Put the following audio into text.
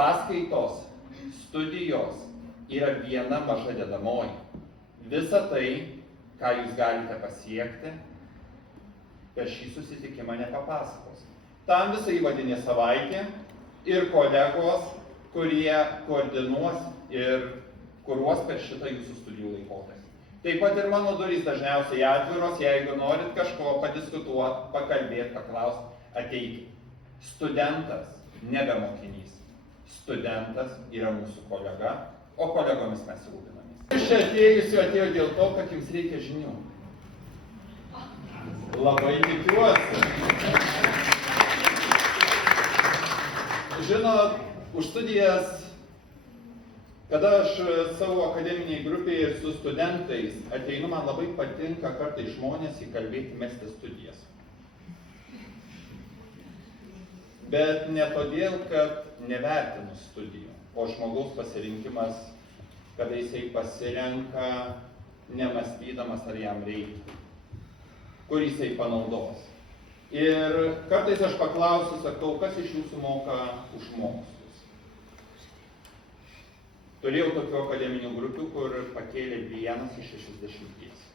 paskaitos, studijos yra viena maža dedamoji. Visa tai, ką jūs galite pasiekti, per šį susitikimą nepapasakos. Tam visą įvadinė savaitė ir kolegos, kurie koordinuos ir kuruos per šitą jūsų studijų laikotarpį. Taip pat ir mano durys dažniausiai atviros, jeigu norit kažko padiskutuoti, pakalbėti, paklausti, ateikit. Studentas nebe mokinys. Studentas yra mūsų kolega, o kolegomis mes rūpinamės. Iš čia atėjusių atėjo dėl to, kad jums reikia žinių. Labai tikiuosi. Žinot, už studijas, kada aš savo akademiniai grupėje su studentais ateinu, man labai patinka kartais žmonės įkalbėti mesti studijas. Bet ne todėl, kad nevertinu studijų, o žmogaus pasirinkimas, kada jisai pasirenka, nemąstydamas, ar jam reikia, kur jisai panaudos. Ir kartais aš paklausiu, sakau, kas iš jūsų moka už mokslus. Turėjau tokių akademinių grupių, kur pakėlė 1 iš 60.